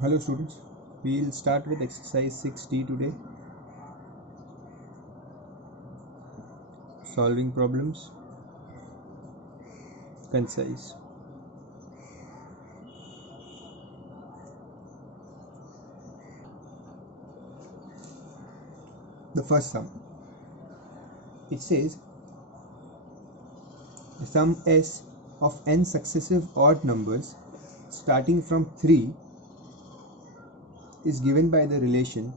Hello students, we'll start with exercise 6D today. Solving problems, concise. The first sum. It says the sum S of n successive odd numbers starting from 3 is given by the relation.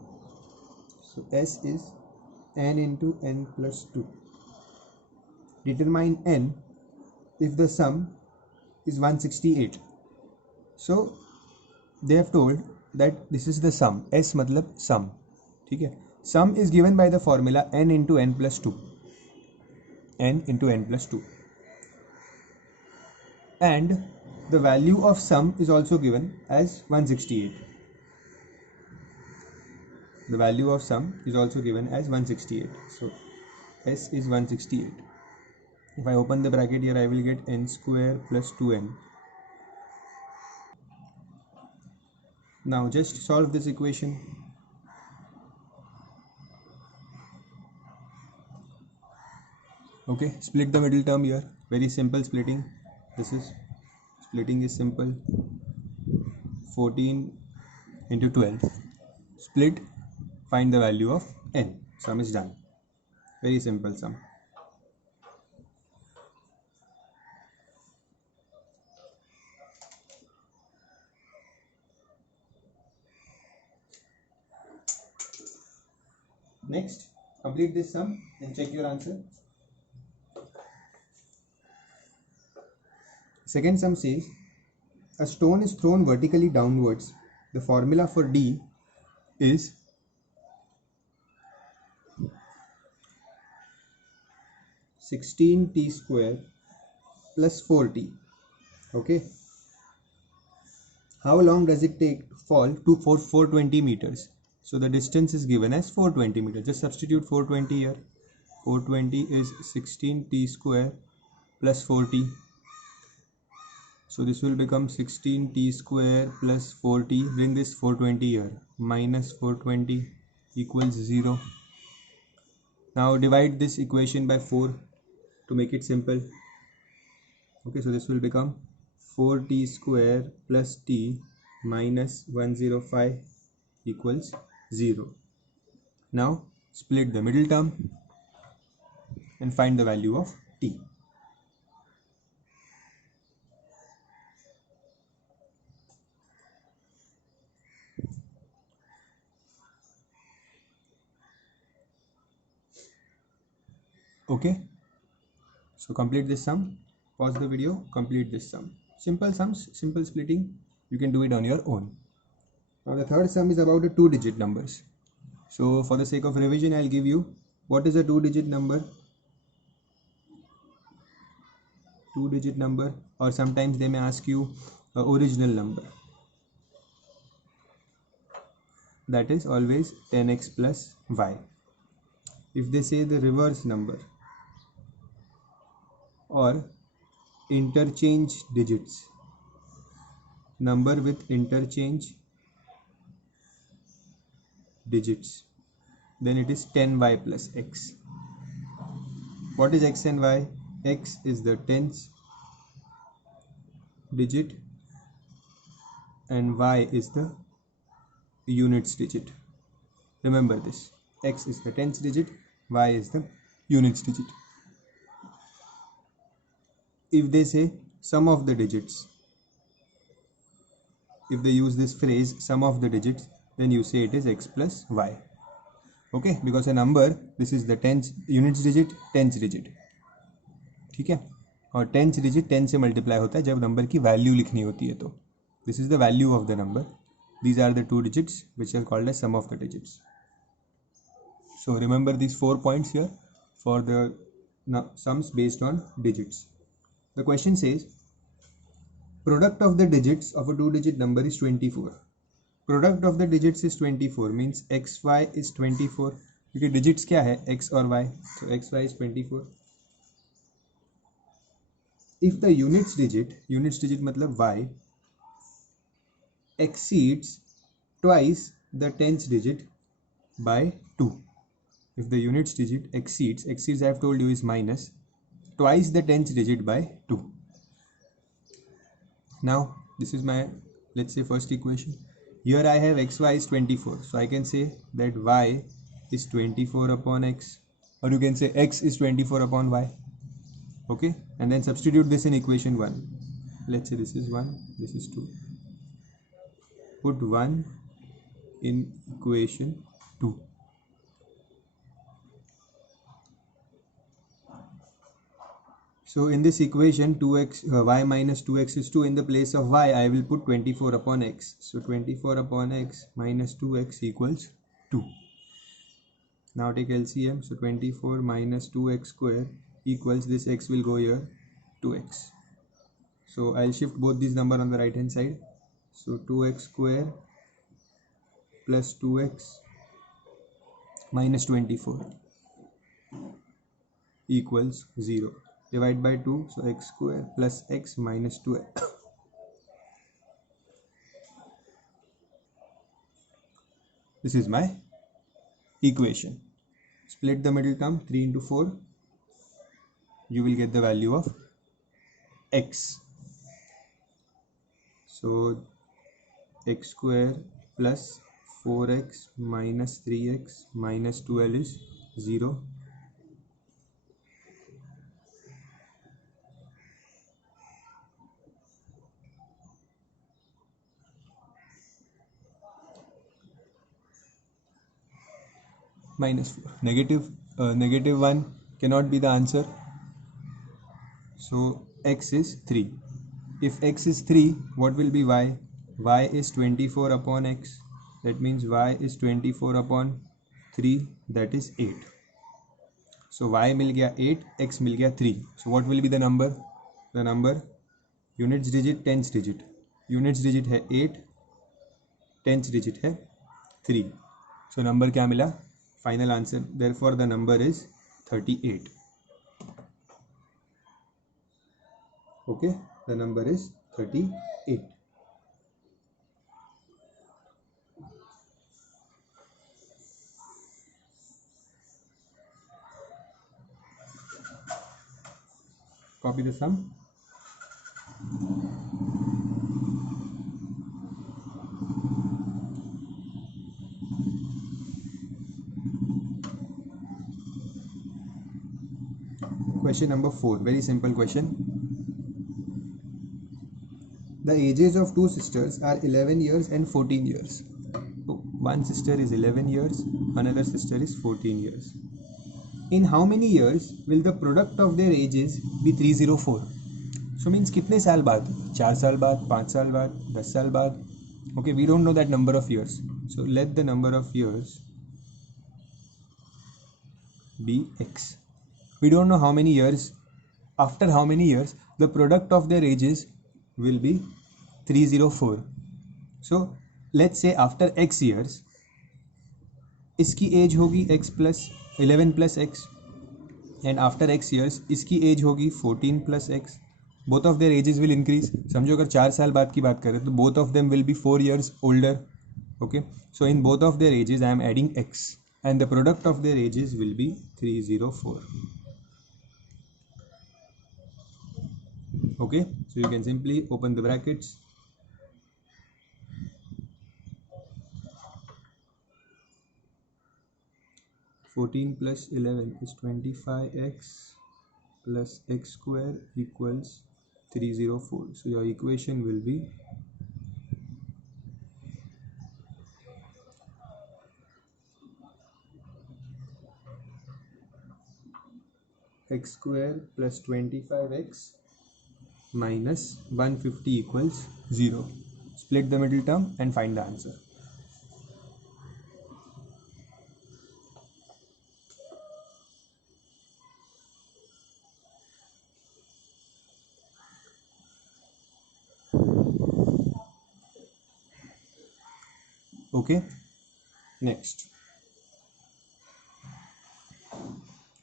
So S is n into n plus 2. Determine n if the sum is 168. So they have told that this is the sum. S matlab sum. ठीक है. Sum is given by the formula n into n plus 2. N into n plus 2. And the value of sum is also given as 168. The value of sum is also given as 168. So S is 168. If I open the bracket here, I will get n square plus 2n. Now just solve this equation. Okay, split the middle term here. Very simple splitting. This is splitting is simple. 14 into 12. Split, find the value of n. Sum is done. Very simple sum. Next, complete this sum and check your answer. Second sum says a stone is thrown vertically downwards. The formula for D is (16t square plus 4t). Okay. How long does it take to fall to 420 meters? So the distance is given as 420 meters. Just substitute 420 here. 420 is 16t square plus 4t. So this will become 16t square plus 4t. Bring this 420 here. Minus 420 equals 0. Now divide this equation by 4 to make it simple. Okay, so this will become 4t square plus t minus 105 equals 0. Now split the middle term and find the value of t. Okay, so complete this sum. Pause the video, complete this sum. Simple sums, simple splitting, you can do it on your own. Now the third sum is about the 2-digit numbers. So for the sake of revision, I'll give you what is a 2-digit number. 2-digit number, or sometimes they may ask you original number. That is always 10x plus y. If they say the reverse number or interchange digits, number with interchange digits, then it is 10y plus x. What is x and y? X is the tens digit and y is the units digit. Remember this. X is the tens digit, y is the units digit. If they say sum of the digits, if they use this phrase sum of the digits, then you say it is x plus y. Okay, because a number, this is the tens units digit, tens digit. ठीक है, और tens digit 10 से multiply होता है जब number की value लिखनी होती है तो this is the value of the number. These are the 2 digits which are called as sum of the digits. So remember these 4 points here for the sums based on digits. The question says product of the digits of a 2-digit number is 24. Product of the digits is 24 means xy is 24. क्योंकि digits क्या है x और y, so xy is 24. If the units digit मतलब y exceeds twice the tens digit by 2. If the units digit exceeds I have told you is minus, twice the tens digit by 2. Now this is my, let's say, first equation. Here I have xy is 24, so I can say that y is 24 upon x, or you can say x is 24 upon y. Okay, and then substitute this in equation 1. Let's say this is 1, this is 2. Put 1 in equation 2. So in this equation, 2x y minus 2x is 2. In the place of y, I will put 24 upon x. So 24 upon x minus 2x equals 2. Now take LCM. So 24 minus 2x square equals, this x will go here, 2x. So I'll shift both these numbers on the right hand side. So 2x square plus 2x minus 24 equals 0. Divide by 2, so x square plus x minus 2x. This is my equation. Split the middle term, 3 into 4. You will get the value of x. So x square plus 4x minus 3x minus 12 is 0. Minus 4. Negative 1 cannot be the answer. So x is 3. If x is 3, what will be y? Y is 24 upon x. That means y is 24 upon 3, that is 8. So y मिल गया 8, x मिल गया 3. So what will be the number? The number, units digit, tens digit. Units digit है 8, tens digit है 3. So number क्या मिला? Final answer. Therefore the number is 38. Okay, the number is 38. Copy the sum. Question number 4, very simple question. The ages of two sisters are 11 years and 14 years. So one sister is 11 years, another sister is 14 years. In how many years will the product of their ages be 304? So means कितने साल बाद? 4 साल बाद, 5 साल बाद, 10 साल बाद. Okay, we don't know that number of years. So let the number of years be x. We don't know how many years, after how many years the product of their ages will be 304. So let's say after x years इसकी as होगी x plus 11 plus x, and after x years इसकी as होगी 14 plus x. both of their ages will increase. समझो अगर 4 साल बाद की बात करें तो both of them will be 4 years older. Okay, so in both of their ages I am adding x and the product of their ages will be 304. Okay, so you can simply open the brackets. (14 plus 11 is 25x plus x square equals 304. So your equation will be x square plus 25x minus 150 equals 0. Split the middle term and find the answer. Okay, next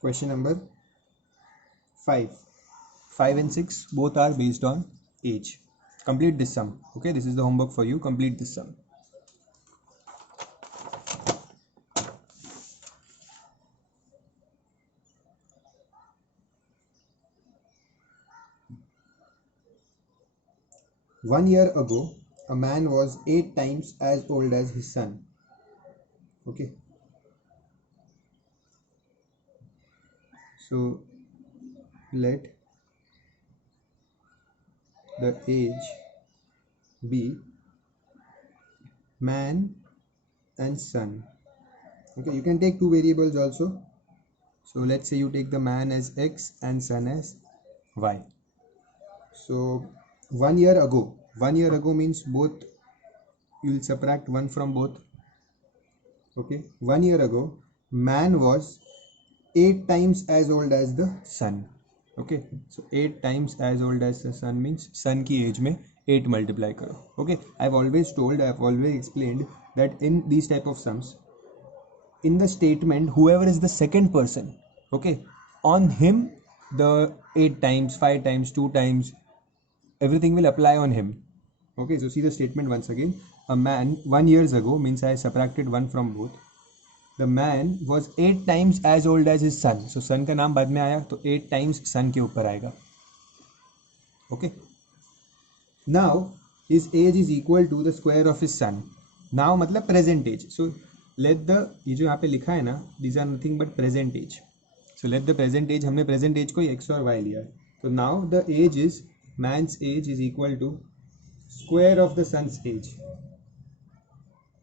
question number 5. 5 and 6 both are based on age. Complete this sum. Okay, this is the homework for you. Complete this sum. 1 year ago, a man was 8 times as old as his son. Okay. So let the age be man and son. Okay, you can take two variables also. So let's say you take the man as x and son as y. So 1 year ago means both, you will subtract 1 from both. Okay, 1 year ago man was 8 times as old as the sun. Okay, so 8 times as old as the sun means sun की age में 8 multiply करो. Okay, I've always explained that in these type of sums, in the statement whoever is the second person, okay, on him the 8 times, 5 times, 2 times, everything will apply on him. Okay, so see the statement once again. A man 1 years ago means I subtracted 1 from both. The man was 8 times as old as his son. So son का नाम बाद में आया तो 8 times son के ऊपर आएगा. Okay. Now his age is equal to the square of his son. Now मतलब present age. So let the, ये जो यहाँ पे लिखा है ना, these are nothing but present age. So let the present age, हमने present age को x और y लिया है. So now the age is, man's age is equal to square of the son's age.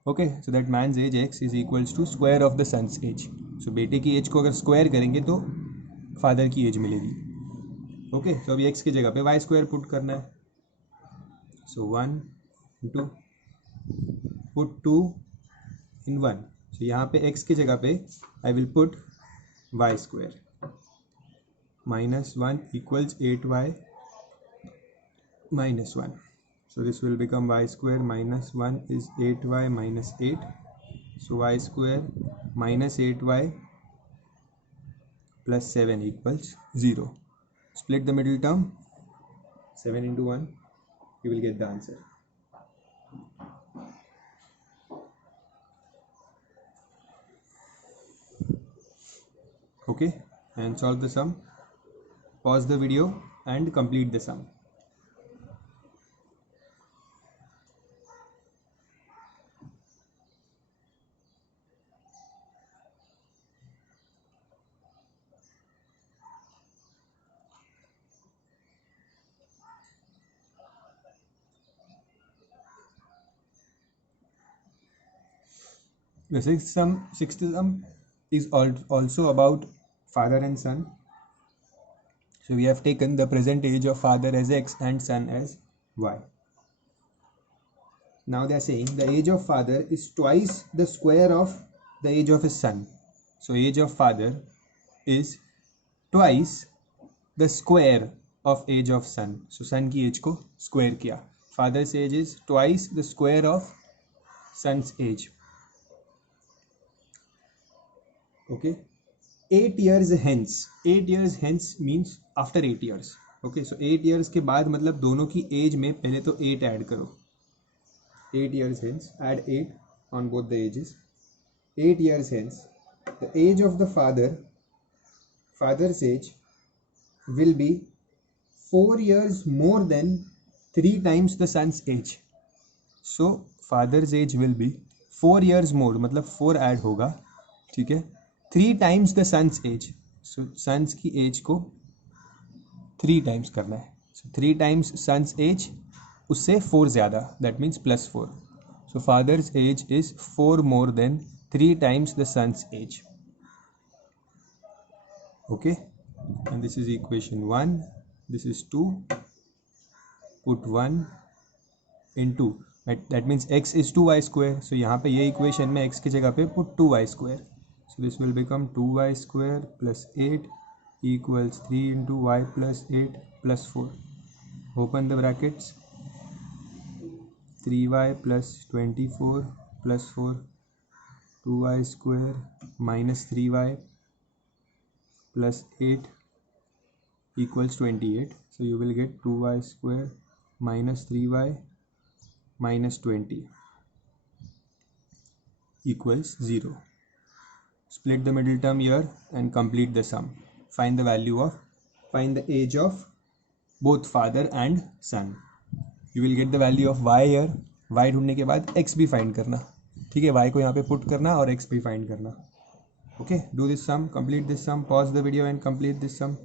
Okay, so that man's age x is equals to square of the son's age. So बेटे की as को अगर square करेंगे तो father की as मिलेगी. Okay, तो अभी x की जगह पे y स्क्वायर पुट करना है. सो 1 2 पुट 2 इन 1. सो यहाँ पे x की जगह पे I will put y square minus 1 equals 8y minus 1. So this will become y square minus 1 is 8y minus 8. So y square minus 8y plus 7 equals 0. Split the middle term, 7 into 1, you will get the answer. Okay, and solve the sum. Pause the video and complete the sum. The sixth sum is also about father and son. So we have taken the present age of father as x and son as y. Now they are saying the age of father is twice the square of the age of his son. So age of father is twice the square of age of son. So son की age को square किया. Father's age is twice the square of son's age. Okay, 8 years hence means after 8 years. Okay, so 8 years के बाद मतलब दोनों की as में पहले तो 8 ऐड करो. 8 years hence, add 8 on both the ages. 8 years hence, the age of the father's age will be 4 years more than 3 times the son's age. So father's age will be 4 years more, मतलब 4 add होगा. ठीक है, 3 times the son's age. So son's की age को 3 times करना है. So 3 times son's age, उससे 4 ज़्यादा, that means plus 4. So father's age is 4 more than 3 times the son's age. Okay, and this is equation 1, this is 2, put 1 in 2, that means x is 2y square. So यहाँ पे ये equation में x की जगह पे put 2y square. So this will become 2y square plus 8 equals 3 into y plus 8 plus 4. Open the brackets. 3y plus 24 plus 4. 2y square minus 3y plus 8 equals 28. So you will get 2y square minus 3y minus 20 equals 0. Split the middle term here and complete the sum. Find the age of both father and son. You will get the value of y here. Y ढूंढने के बाद x भी find करना. ठीक है, Y को यहाँ पे पुट करना और एक्स भी फाइंड करना. Okay, do this sum, complete this sum, pause the video and complete this sum.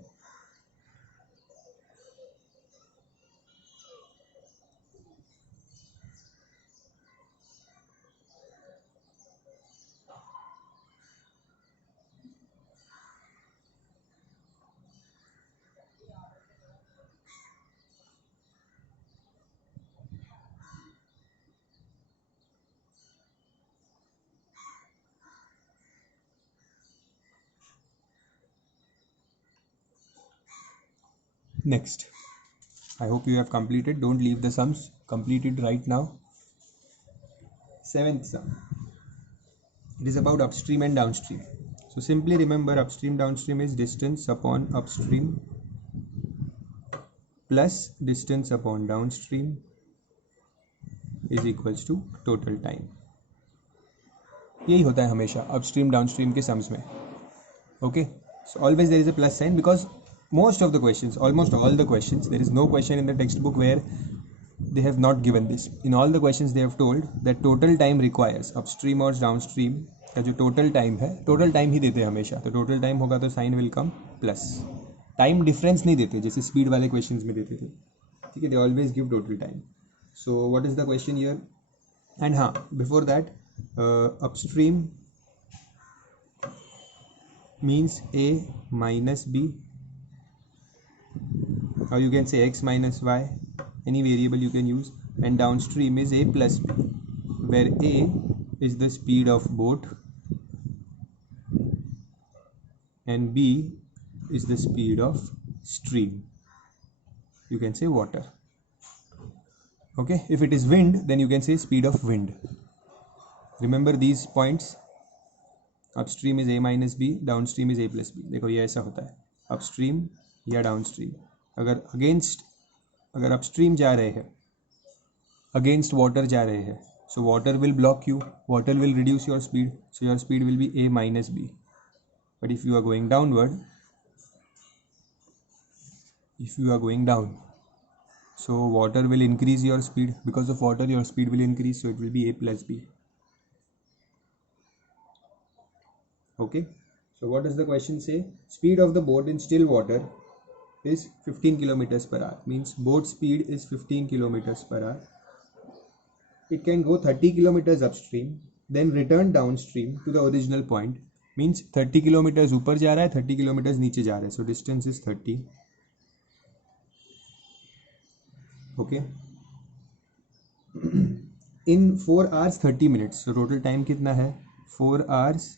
Next, I hope you have completed. Don't leave the sums. Complete it right now. Seventh sum. It is about upstream and downstream. So simply remember, upstream downstream is distance upon upstream plus distance upon downstream is equals to total time. यही होता है हमेशा upstream downstream के sums में. Okay, so always there is a plus sign because most of the questions, almost all the questions, there is no question in the textbook where they have not given this. In all the questions they have told that total time requires upstream और downstream का जो total time है, total time ही देते हैं हमेशा. तो total time होगा तो sign will come plus. Time difference नहीं देते जैसे speed वाले questions में देते थे. ठीक है, they always give total time. So what is the question here? And हाँ, before that, upstream means A minus B, or you can say x minus y, any variable you can use, and downstream is A plus B, where A is the speed of boat and B is the speed of stream, you can say water. Okay, if it is wind, then you can say speed of wind. Remember these points. Upstream is a minus b, downstream is a plus b. देखो ये ऐसा होता है, upstream या downstream. अगर upstream जा रहे हैं, अगेंस्ट वाटर जा रहे हैं, so water will block you, water will reduce your speed, so your speed will be a minus b. But if you are going downward, if you are going down, so water will increase your speed. Because of water your speed will increase, so it will be a plus b. Okay, so what does the question say? Speed of the boat in still water is 15 kilometers per hour. Means boat speed is 15 kilometers per hour. It can go 30 kilometers upstream, then return downstream to the original point. Means 30 kilometers ऊपर जा रहा है, 30 kilometers नीचे जा रहा है. So distance is 30. Okay. In 4 hours 30 minutes. So total time कितना है? 4 hours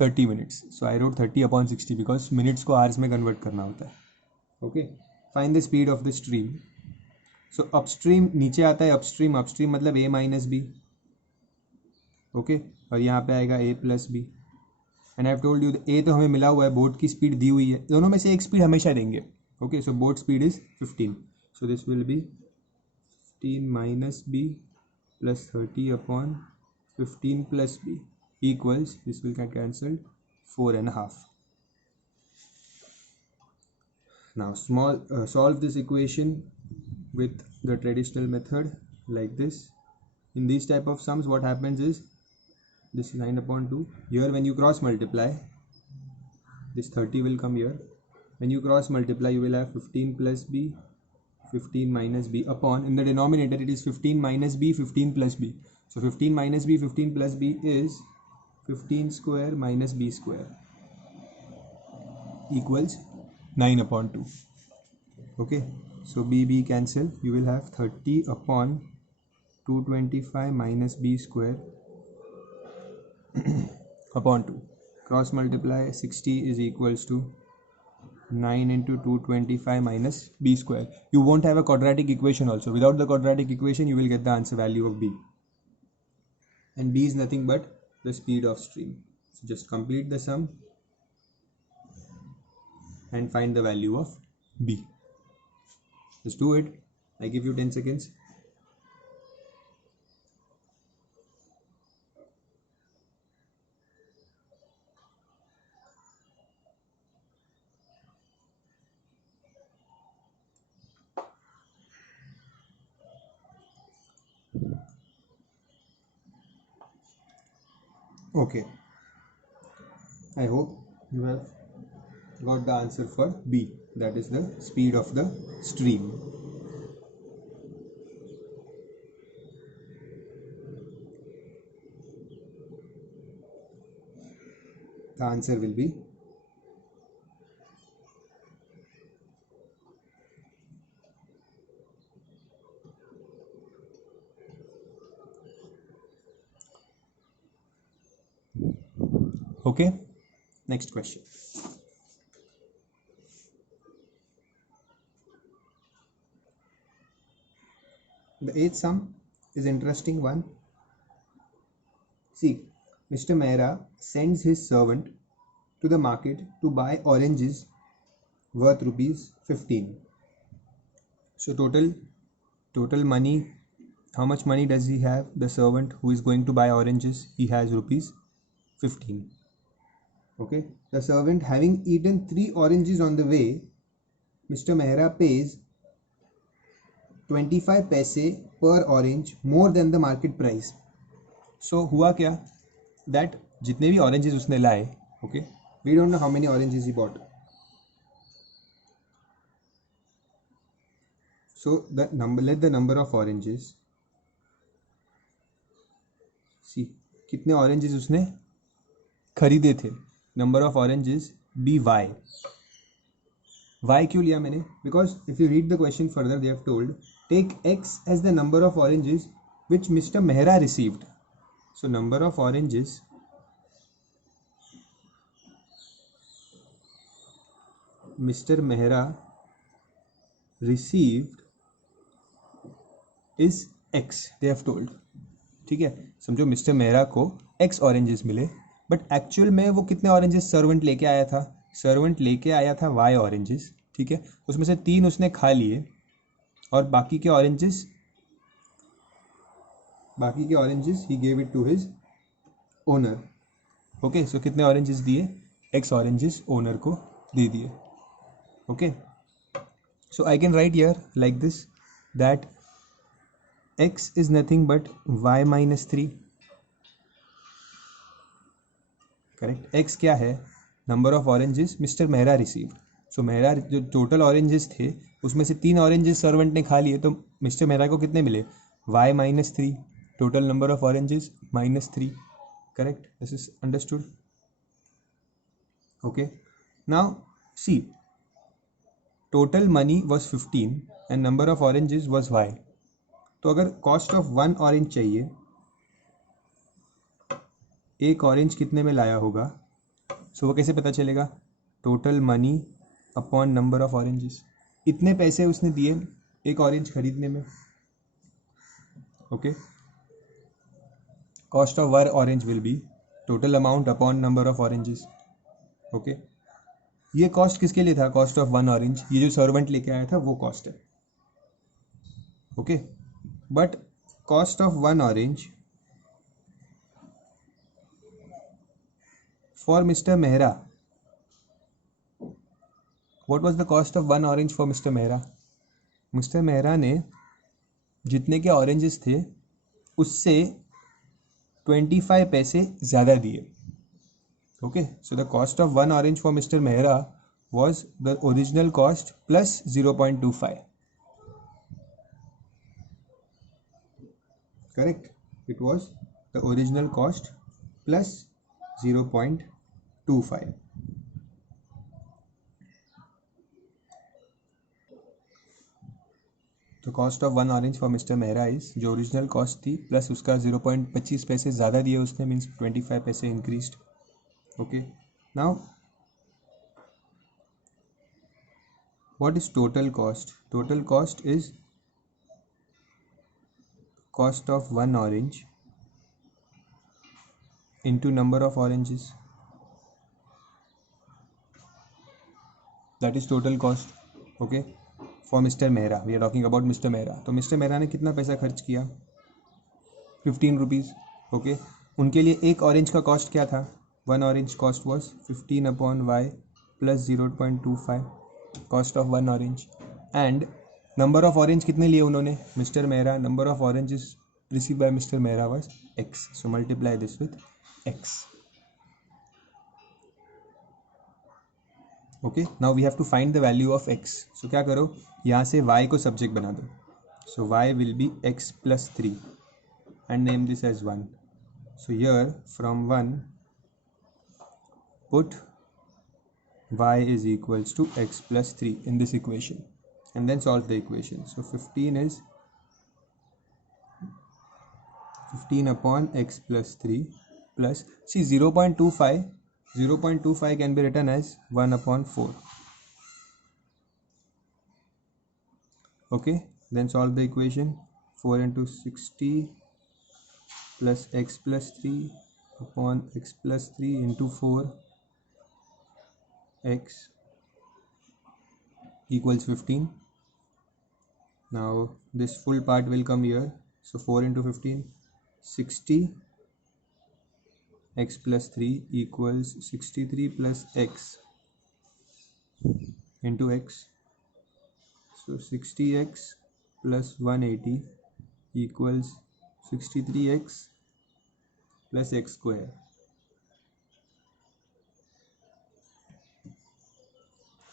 30 minutes. So I wrote 30 upon 60 because minutes को hours में convert करना होता है. Okay. Find the speed of the stream. So upstream नीचे आता है upstream. Upstream मतलब a minus b. Okay. और यहाँ पे आएगा a plus b. And I have told you a तो हमें मिला हुआ है, बोट की स्पीड दी हुई है, दोनों में से एक स्पीड हमेशा देंगे. Okay. So boat speed is 15. So this will be 15 minus b plus 30 upon 15 plus b equals, this will get cancelled, 4.5. Now solve this equation with the traditional method like this. In these type of sums what happens is, this is 9 upon 2. Here when you cross multiply, this 30 will come here. When you cross multiply you will have 15 plus b, 15 minus b upon, in the denominator it is 15 minus b, 15 plus b. So 15 minus b, 15 plus b is 15 square minus b square equals 9 upon 2. Okay, so b cancel, you will have 30 upon 225 minus b square upon 2. Cross multiply, 60 is equals to 9 into 225 minus b square. You won't have a quadratic equation also. Without the quadratic equation you will get the answer value of b, and b is nothing but the speed of stream. So just complete the sum and find the value of b. Just do it. I give you 10 seconds. Okay, I hope you have got the answer for B, that is the speed of the stream. The answer will be okay. Next question. The eighth sum is interesting one. See, Mr. Mehra sends his servant to the market to buy oranges worth rupees 15. So total money, how much money does he have? The servant who is going to buy oranges, he has rupees 15. Okay, the servant having eaten 3 oranges on the way, Mr. Mehra pays 25 पैसे per orange more than the market price. So हुआ क्या, that जितने भी oranges उसने लाए, okay, we don't know how many oranges he bought. So let the number of oranges, see कितने oranges उसने खरीदे थे, number of oranges be y. Y क्यों लिया मैंने? Because if you read the question further, they have told take x as the number of oranges which Mr. Mehra received. So number of oranges Mr. Mehra received is x, they have told. ठीक है, समझो mister Mehra को x oranges मिले, but actual में वो कितने oranges servant लेके आया था? सर्वेंट लेके आया था y ऑरेंजेस, ठीक है, उसमें से 3 उसने खा लिए और बाकी के oranges he gave it to his owner. Okay, so कितने ऑरेंजेस दिए? x ऑरेंजेस ओनर को दे दिए. Okay, so I can write here like this that x is nothing but y minus 3. Correct. x क्या है? Number of oranges mister Mehra receive. So Mehra जो total oranges थे उसमें से 3 ऑरेंजेस सर्वेंट ने खा लिए, तो मिस्टर मेहरा को कितने मिले? y minus 3. Total number of oranges -3. Correct, this is understood. Okay, now see, total money was 15 and number of oranges was y. तो अगर कॉस्ट ऑफ 1 ऑरेंज चाहिए, एक ऑरेंज कितने में लाया होगा? सो वो कैसे पता चलेगा? Total money upon number of oranges. इतने पैसे उसने दिए एक ऑरेंज खरीदने में. Okay, cost of 1 orange will be total amount upon number of oranges. Okay, ये कॉस्ट किसके लिए था? Cost of 1 orange. ये जो सर्वेंट लेके आया था वो कॉस्ट है. Okay, but cost of 1 orange for Mr. Mehra, what was the cost of 1 orange for Mr. Mehra? Mr. Mehra ने जितने के ऑरेंजेस थे उससे 25 पैसे ज़्यादा दिए. Okay, so the cost of 1 orange for Mr. Mehra was the original cost plus 0.25. Correct, it was the original cost plus 0.25. तो cost of 1 orange for mister Mehra is, जो ओरिजिनल कॉस्ट थी प्लस उसका 0.25 पैसे ज़्यादा दिए उसने, मीन्स 25 पैसे increased. Okay, now what is total cost? Total cost is cost of 1 orange into number of oranges, that is total cost. okay, for Mr. Mehra, we are talking about Mr. Mehra. तो Mr. Mehra ने कितना पैसा खर्च किया? 15 rupees. Okay, उनके लिए एक orange का कॉस्ट क्या था? 1 orange cost was 15 upon y plus 0.25 cost of 1 orange. And number of orange कितने लिए उन्होंने? Mister Mehra number of oranges received by Mr. Mehra was x. So multiply this with x. Okay, now we have to find the value of x. So क्या करो, यहाँ से y को subject बना दो. So y will be x plus 3 and name this as 1. So here from 1 put y is equals to x plus 3 in this equation and then solve the equation. So 15 is 15 upon x plus 3 plus, see 0.25 can be written as 1 upon 4. Okay, then solve the equation. 4 into 60 plus x plus 3 upon x plus 3 into 4 x equals 15. Now this full part will come here. So 4 into 15, 60 x plus 3 equals 63 plus x into x. So 60x plus 180 equals 63x plus x square.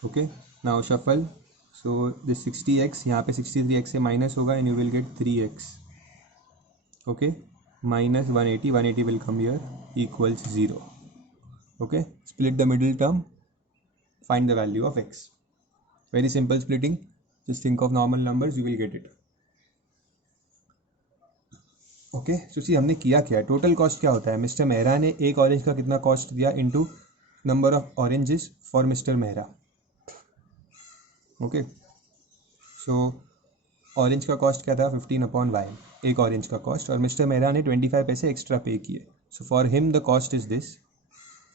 Okay, now shuffle. So this 60x यहाँ पे 63x से minus होगा and you will get 3x. Okay, minus 180 will come here, equals 0. Okay, split the middle term, find the value of x. Very simple splitting. Just think of normal numbers, you will get it. Okay, so see हमने किया क्या, total cost क्या होता है, mister Mehra ने एक orange का कितना कॉस्ट दिया into number of oranges for mister Mehra. Okay, so orange का कॉस्ट क्या था 15 अपॉन वाई, एक ऑरेंज का कॉस्ट, और मिस्टर मेहरा ने 25 पैसे एक्स्ट्रा पे किए. So for him the cost is this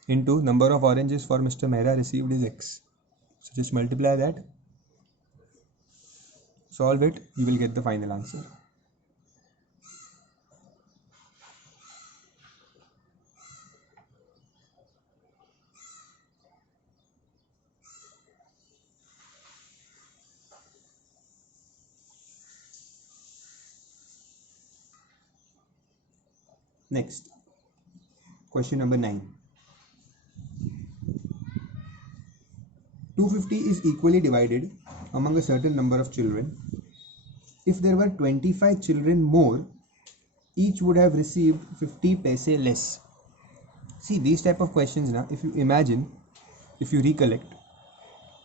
into number of oranges for mister Mehra received is x. So just multiply that, solve it, you will get the final answer. Next, question number 9. 250 is equally divided among a certain number of children. If there were 25 children more, each would have received 50 paise less. See, these type of questions now, if you imagine, if you recollect,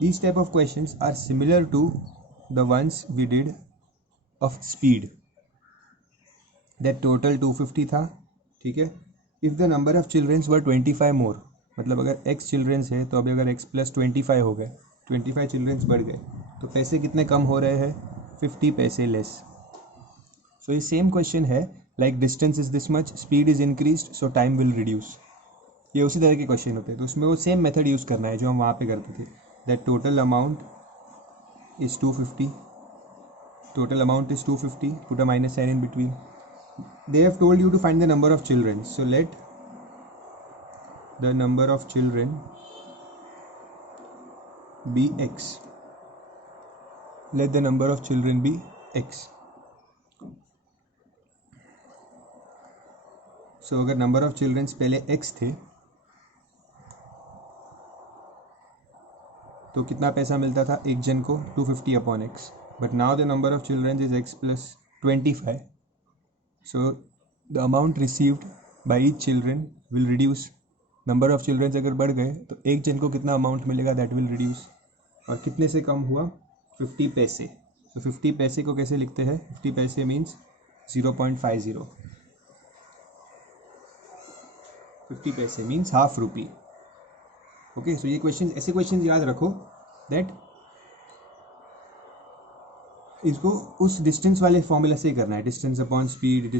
these type of questions are similar to the ones we did of speed. That total 250 था, ठीक है. If the number of children were 25 more, मतलब अगर x children है तो अभी अगर x plus 25 हो गए, 25 children बढ़ गए, तो पैसे कितने कम हो रहे हैं, 50 पैसे लेस. सो ये सेम क्वेश्चन है, like distance is this much, speed is increased, so time will reduce. ये उसी तरह के क्वेश्चन होते हैं, तो उसमें वो सेम मेथड यूज़ करना है जो हम वहाँ पे करते थे. That total amount is 250, total amount is 250, put a minus sign in between. They have told you to find the number of children, so let the number of children be x. Let the number of children be x. So अगर number of children पहले x थे तो कितना पैसा मिलता था एक जन को, 250 upon x. But now the number of children is x plus 25. So the amount received by each children will reduce. Number of children अगर बढ़ गए तो एक जन को कितना अमाउंट मिलेगा, that will reduce. और कितने से कम हुआ, 50 पैसे. तो 50 पैसे को कैसे लिखते हैं, 50 पैसे मीन्स 0.50. 50 पैसे मीन्स हाफ रुपी. ओके, सो ये क्वेश्चन, ऐसे क्वेश्चन याद रखो दैट इसको उस डिस्टेंस वाले फॉर्मूला से ही करना है. डिस्टेंस अपॉन स्पीड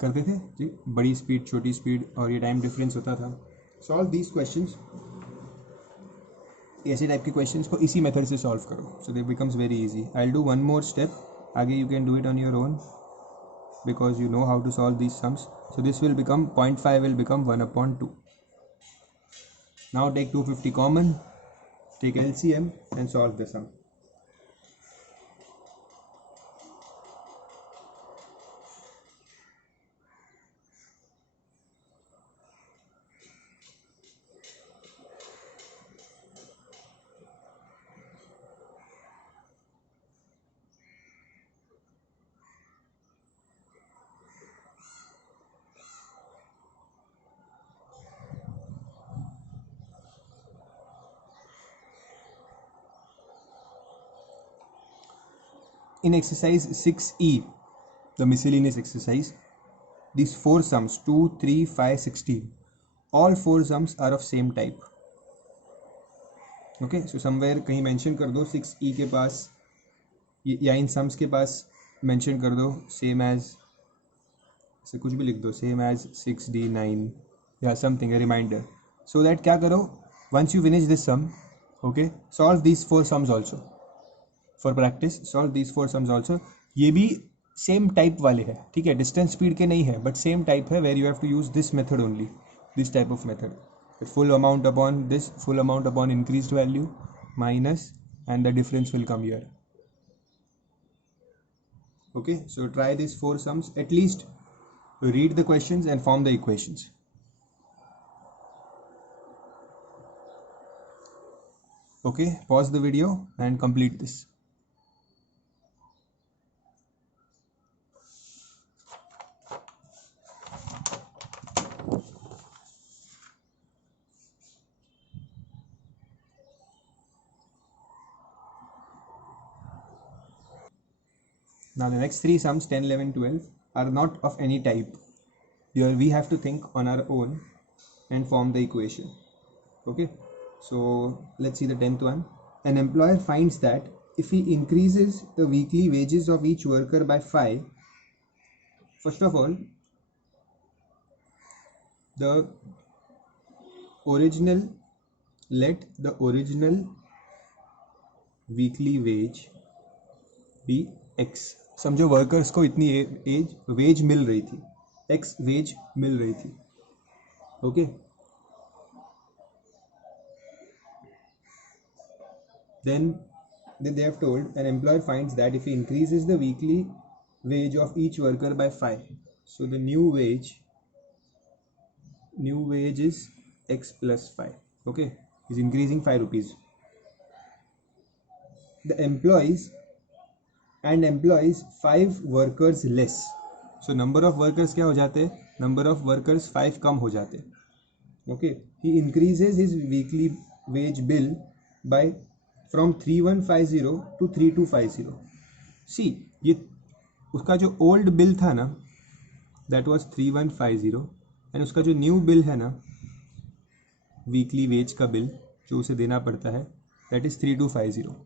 करते थे जी, बड़ी स्पीड छोटी स्पीड, और ये टाइम डिफरेंस होता था. सॉल्व दीज क्वेश्चंस, ऐसे टाइप के क्वेश्चंस को इसी मेथड से सॉल्व करो, so they becomes very easy. I will do one more step, आगे you can do it on your own because you know how to solve these sums. So this will become 0.5 will become 1/2. Now take 250 common, take LCM and solve the sum. in exercise 6E, the miscellaneous exercise, these 4 sums 2, 3, 5, 16, all 4 sums are of same type. Okay, so somewhere कहीं mention कर दो 6E के पास या इन sums के पास mention कर दो same as, से कुछ भी लिख दो same as 6D9 या something, a reminder, so that क्या करो, once you finish this sum, okay, solve these 4 sums also for practice, solve these 4 sums also. ये भी सेम टाइप वाले हैं, ठीक है, डिस्टेंस स्पीड के नहीं है बट सेम टाइप है, where you have to use this method only, this type of method, full amount upon this, full amount upon increased value minus, and the difference will come here. Okay, so try these 4 sums, at least read the questions and form the equations. Okay, pause the video and complete this. Now the next 3 sums 10, 11, 12 are not of any type. Here we have to think on our own and form the equation. Okay, so let's see the 10th one. An employer finds that if he increases the weekly wages of each worker by 5, first of all, let the original weekly wage be X. समझो workers को इतनी veg मिल रही थी, X veg मिल रही थी. Okay, then they have told an employer finds that if he increases the weekly wage of each worker by 5, so the new wage is X plus 5. Okay, is increasing 5 rupees. The employees 5 workers less, so number of workers क्या हो जाते हैं, number of workers 5 कम हो जाते हैं. Okay, he increases his weekly wage bill by from 3150 to 3250. See, ये उसका जो old bill था ना, that was 3150, and उसका जो new bill है ना, weekly wage का bill जो उसे देना पड़ता है, that is 3250.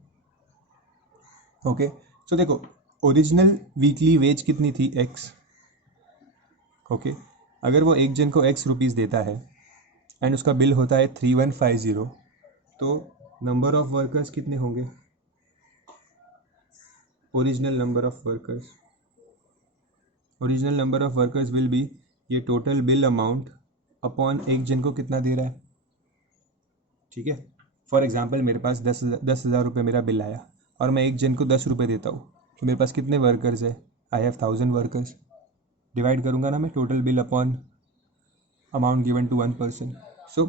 Okay, so देखो ओरिजिनल वीकली वेज कितनी थी, X. ओके, अगर वो एक जन को X रुपीज़ देता है एंड उसका बिल होता है 3150, तो नंबर ऑफ वर्कर्स कितने होंगे, original number of workers will be ये टोटल बिल अमाउंट अपॉन एक जन को कितना दे रहा है. ठीक है, फॉर एग्जांपल मेरे पास 10,000 रुपये मेरा बिल आया और मैं एक जन को 10 रुपये देता हूँ, तो मेरे पास कितने वर्कर्स है, आई हैव 1000 वर्कर्स. डिवाइड करूँगा ना मैं total bill upon amount given to 1 person. So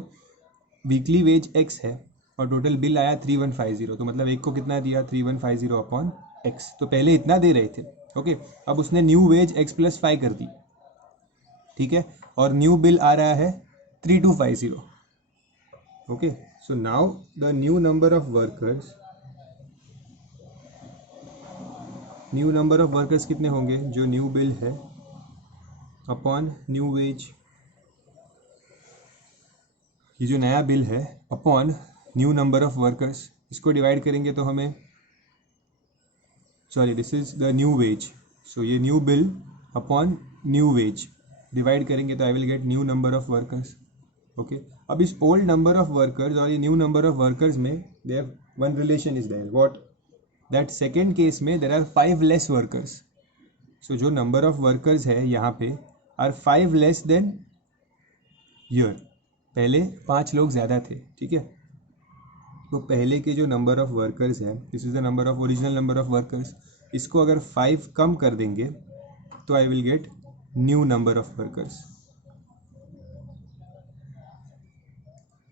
weekly wage X है और टोटल बिल आया 3150, तो मतलब एक को कितना दिया, 3150 अपॉन X. तो पहले इतना दे रहे थे. ओके, अब उसने न्यू वेज X प्लस 5 कर दी. ठीक है, और न्यू बिल आ रहा है 3250. Okay, so now the new number of workers कितने होंगे, जो न्यू बिल है अपॉन न्यू वेज, ये जो नया बिल है upon new number of workers, इसको डिवाइड करेंगे तो हमें, sorry this is the new wage, so ये new bill upon new wage divide करेंगे तो I will get new number of workers. Okay, अब इस ओल्ड नंबर ऑफ वर्कर्स और ये न्यू नंबर ऑफ वर्कर्स में they have one relation is there, what, that second case में there are 5 less workers. So जो number of workers है यहाँ पे आर 5 लेस देन हियर. पहले 5 लोग ज़्यादा थे. ठीक है, तो पहले के जो नंबर ऑफ वर्कर्स है, this is the number of original number of workers, इसको अगर 5 कम कर देंगे तो I will get new number of workers.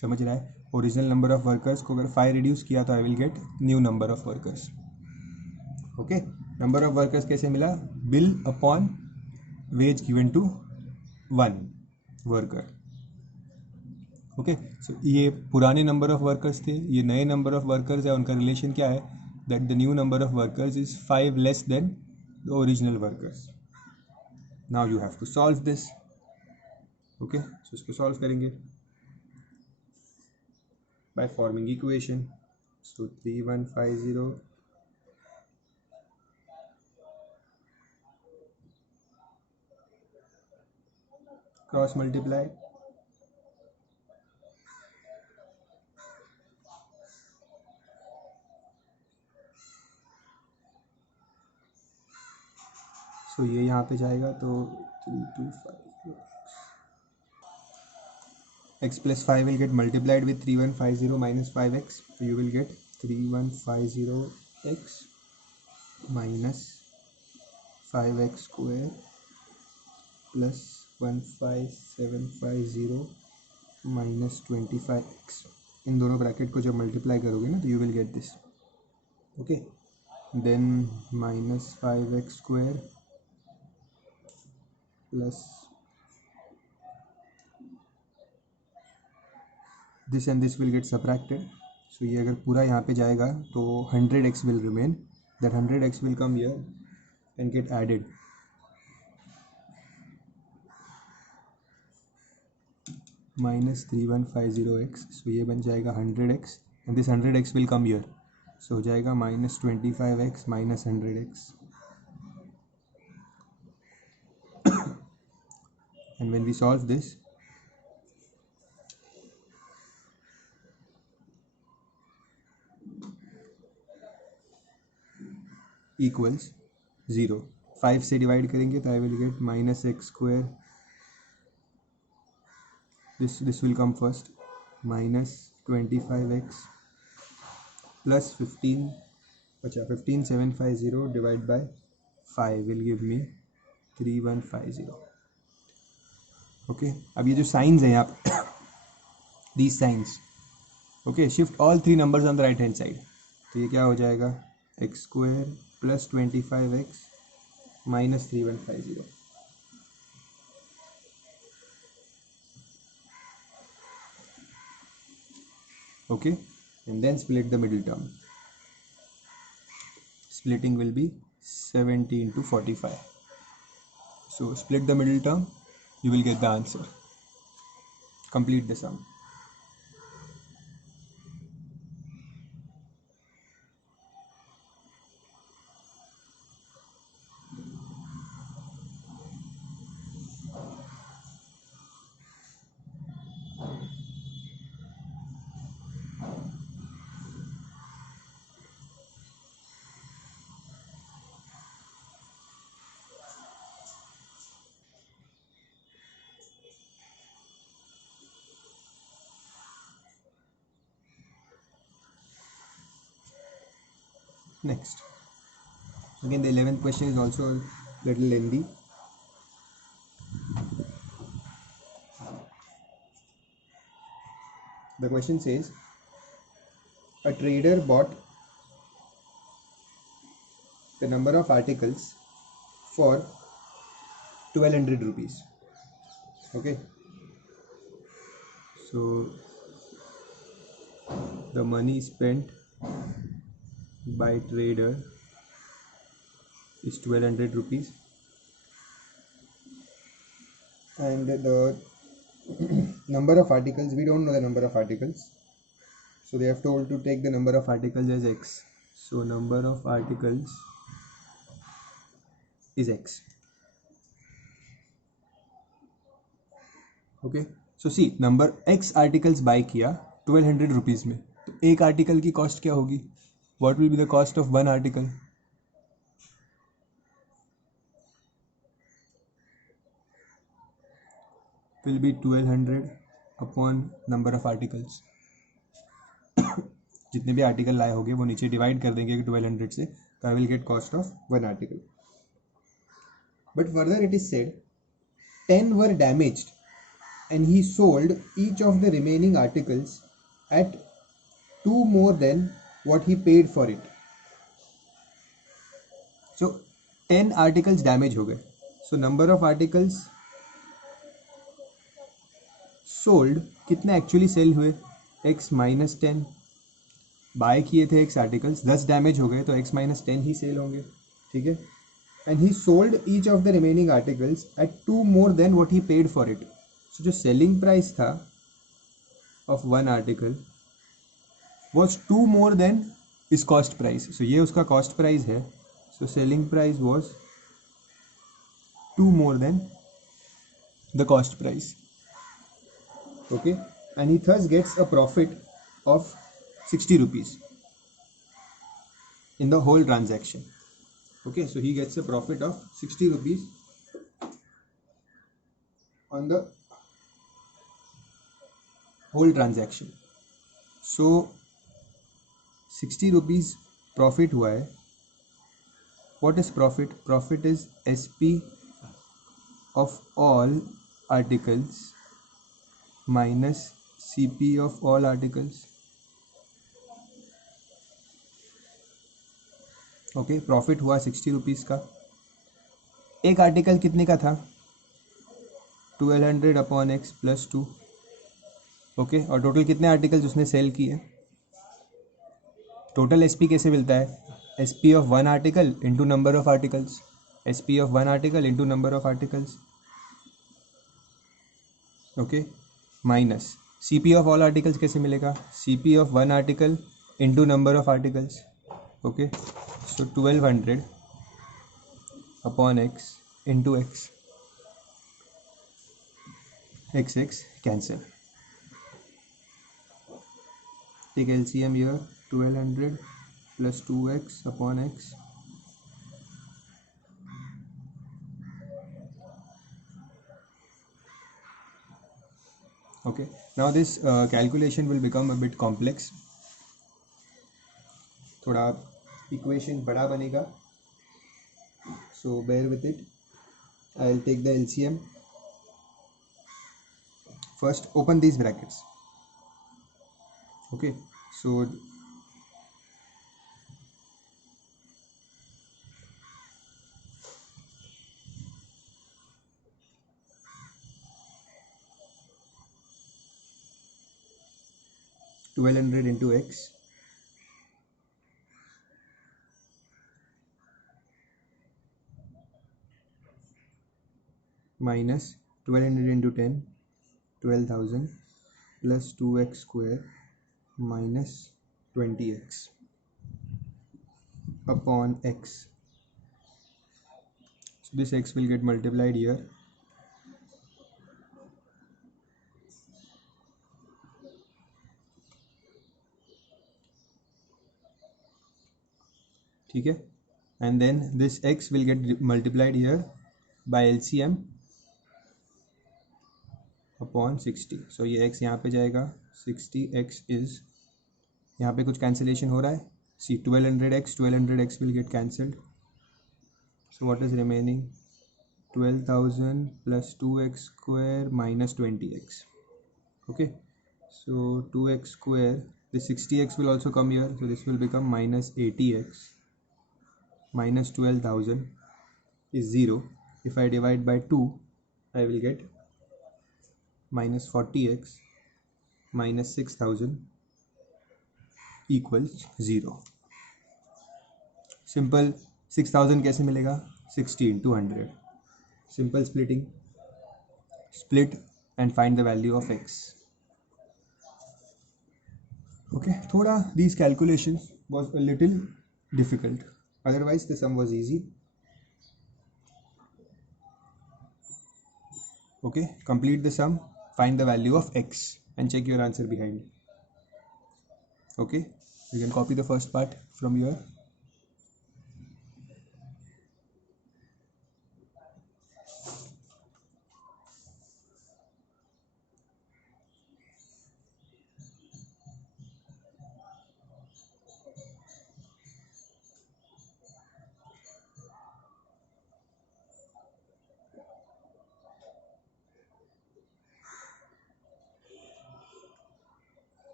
समझ रहा है, ओरिजिनल नंबर ऑफ वर्कर्स को अगर 5 रिड्यूस किया तो I will get new number of workers. Okay, number of workers कैसे मिला, bill upon wage given to 1 worker. Okay, so ये पुराने नंबर ऑफ वर्कर्स थे, ये नए नंबर ऑफ वर्कर्स है, उनका रिलेशन क्या है, that the new number of workers is 5 less than the original workers. Now you have to solve this. Okay, so इसको solve करेंगे by forming equation. So 3150 cross multiply. So ये यहाँ पे जाएगा तो 325 x plus 5 will get multiplied with 3150 minus 5x. So you will get 3150x minus 5x square plus 15750 minus 25x. इन दोनों bracket को जब मल्टीप्लाई करोगे ना तो you will get this. Okay, then minus 5x square plus this and this will get subtracted. So ये अगर पूरा यहाँ पे जाएगा तो 100x will remain. That 100x will come here and get added. Minus 3150x. So ये बन जाएगा 100x and this 100x will come here. So हो जाएगा minus 25x minus 100x. And when we solve this, equals 0. 5 से divide करेंगे तो I will get minus x square. This will come first. Minus 25x plus 15750 divided by 5 will give me 3150. Okay, अब ये जो science है यहाँ पे these signs, okay, shift all 3 numbers on the right hand side. तो ये क्या हो जाएगा x square plus 25x minus 3150. Okay, and then split the middle term. Splitting will be 70 into 45. So split the middle term, you will get the answer. Complete the sum. Next, again the 11th question is also a little lengthy. The question says a trader bought the number of articles for 1200 rupees. Okay, so the money spent by trader is 1200 rupees and the number of articles, we don't know the number of articles, so they have told to take the number of articles as x. So number of articles is x. Okay, so see, number x articles buy किया 1200 rupees में, तो एक article की cost क्या होगी? What will be the cost of one article? Will be 1200 upon number of articles. जितने भी article लाए होंगे वो नीचे डिवाइड कर देंगे 1200 से, तो I will get cost of one article. But further it is said 10 were damaged and he sold each of the remaining articles at 2 more than what he paid for it. So 10 articles damage हो गए. So number of articles sold कितने actually sell हुए? x minus 10 bye किए थे x articles, 10 damage हो गए तो x minus 10 ही cell होंगे, ठीक है। And he sold each of the remaining articles at 2 more than what he paid for it. So जो सेलिंग प्राइस था of one article was 2 more than is cost price. So ये उसका cost price है, so selling price was 2 more than the cost price, okay. And he thus gets a profit of 60 rupees in the whole transaction, okay. So he gets a profit of 60 rupees on the whole transaction. So 60 rupees profit हुआ है. What is profit? Profit is SP of all articles minus CP of all articles, okay. Profit हुआ 60 rupees का। एक article कितने का था? 1200 upon x plus 2, okay. और total कितने आर्टिकल्स उसने सेल किए? टोटल एसपी कैसे मिलता है? SP of one article into number of articles, SP of one article into number of articles, okay. Minus CP of all articles कैसे मिलेगा? CP of one article into number of articles, okay. So 1200 upon x into x, x cancel. Take LCM here, 1200 plus 2x upon x. Okay, now this calculation will become a bit complex. थोड़ा equation बड़ा बनेगा, so bear with it. I'll take the LCM. First open these brackets, okay. So 1200 into x minus 1200 into 10, 12,000 plus 2x square minus 20x upon x. So this x will get multiplied here. ठीक है, and then this x will get multiplied here by LCM upon 60. So ये x यहाँ पे जाएगा, 60x is, यहाँ पे कुछ cancellation हो रहा है, see 1200x will get cancelled. So what is remaining? 12,000 plus 2x square minus 20x, okay. So 2x square, the 60x will also come here, so this will become minus 80x minus 12,000 is 0. If I divide by 2, I will get minus 40x minus 6,000 equals 0. Simple. 6,000 कैसे मिलेगा? 60 into 100. Simple splitting. Split and find the value of x. Okay, थोड़ा these calculations was a little difficult. Otherwise the sum was easy. Okay, complete the sum, find the value of x and check your answer behind. Okay, you can copy the first part from here.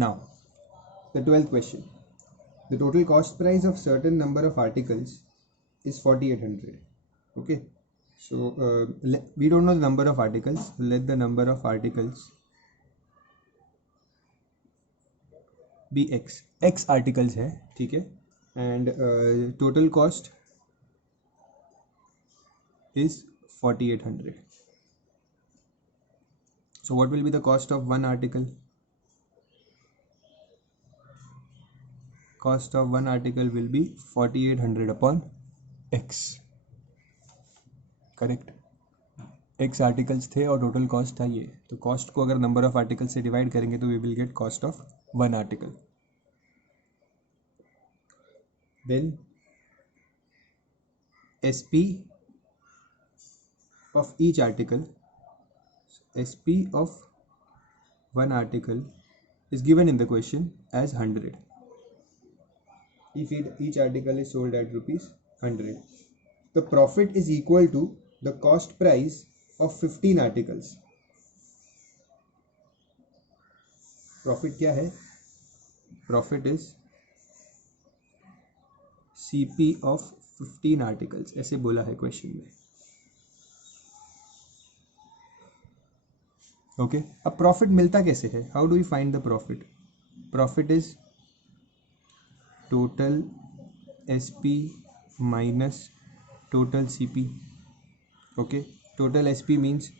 Now, the 12th question. The total cost price of certain number of articles is 4800. Okay, so we don't know the number of articles. Let the number of articles be x articles है, ठीक है, and total cost is 4800. So what will be the cost of one article? Cost of one article will be 4800 upon x. Correct, x articles थे और total cost था ये, तो cost को अगर नंबर ऑफ आर्टिकल से डिवाइड करेंगे तो we will get cost of one article. Then SP of each article, SP of one article is given in the question as 100. If each article is sold at rupees 100, the profit is equal to the cost price of 15 articles. Profit क्या है? Profit is CP of 15 articles, ऐसे बोला है question में. Okay, अब profit मिलता कैसे है? How do you find the profit? Profit is total SP minus total CP. Okay, total SP means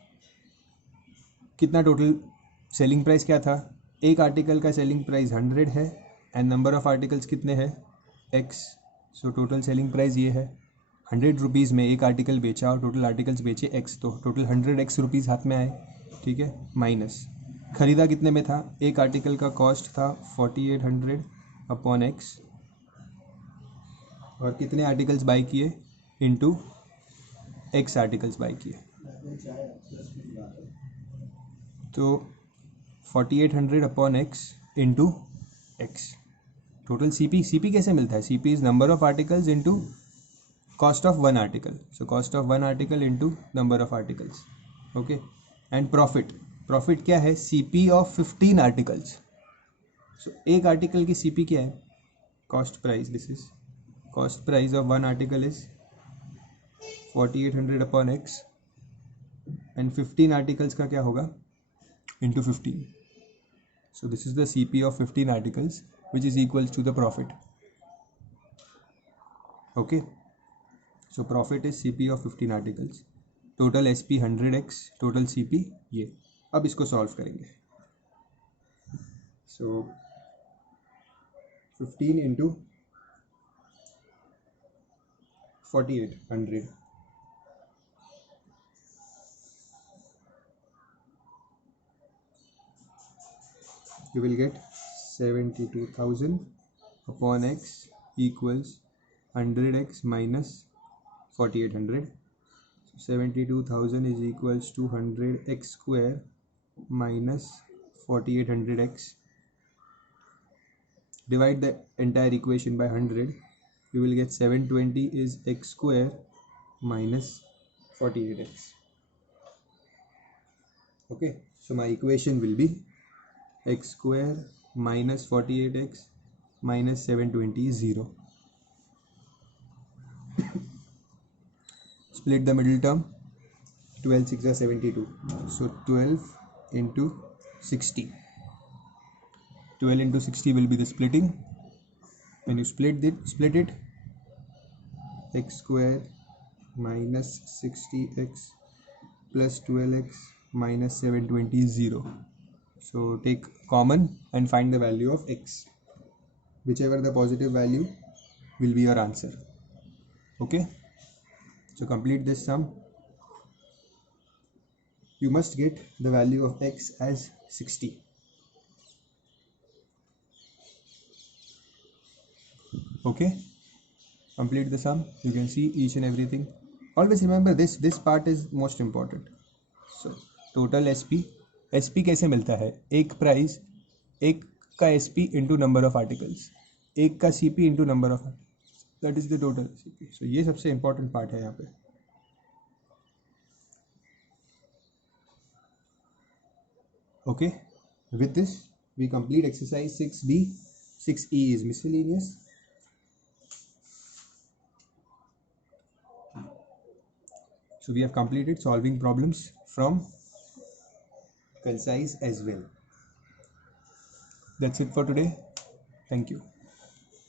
कितना टोटल सेलिंग प्राइस क्या था? एक आर्टिकल का सेलिंग प्राइस 100 है एंड नंबर ऑफ आर्टिकल्स कितने हैं? X. So total selling price ये है. 100 रुपीज़ में एक आर्टिकल बेचा और टोटल आर्टिकल्स बेचे X, तो टोटल 100X रुपीज़ हाथ में आए, ठीक है, माइनस खरीदा कितने में था? एक आर्टिकल का कॉस्ट था 4800 अपॉन X, और कितने आर्टिकल्स बाई किए? इनटू X आर्टिकल्स बाई किए, तो 4800 upon X into X. Total CP कैसे मिलता है? CP is number of articles into cost of one article. So cost of one article into number of articles. Okay, and profit क्या है? CP of 15 articles. सो एक article की CP क्या है? Cost price. This is cost price of one article is 4800 upon X and 15 articles का क्या होगा? Into 15. So this is the CP of 15 articles which is equals to the profit. Okay, so profit is CP of 15 articles. Total SP 100x, total CP ये. अब इसको solve करेंगे. So 15 into 4800, you will get 72,000 upon X equals 100X minus 4800. So 72,000 is equals to 100X square minus 4800X. Divide the entire equation by 100. You will get 720 is X square minus 48X. Okay, so my equation will be X square minus 48X minus 720 is 0. Split the middle term. 12 6 are 72. So 12 into 60. 12 into 60 will be the splitting. When you split it, X square minus 60X plus 12X minus 720 is 0. So take common and find the value of X. Whichever the positive value will be your answer. Okay, so complete this sum. You must get the value of X as 60. Okay, complete the sum. You can see each and everything. Always remember this part is most important. So total SP कैसे मिलता है? एक price, एक का SP into number of articles, एक का CP into number of, that is the total CP. सो ये सबसे इंपॉर्टेंट पार्ट है यहाँ पे. Okay, with this we complete exercise 6B. 6E is miscellaneous. So we have completed solving problems from concise as well. That's it for today. Thank you.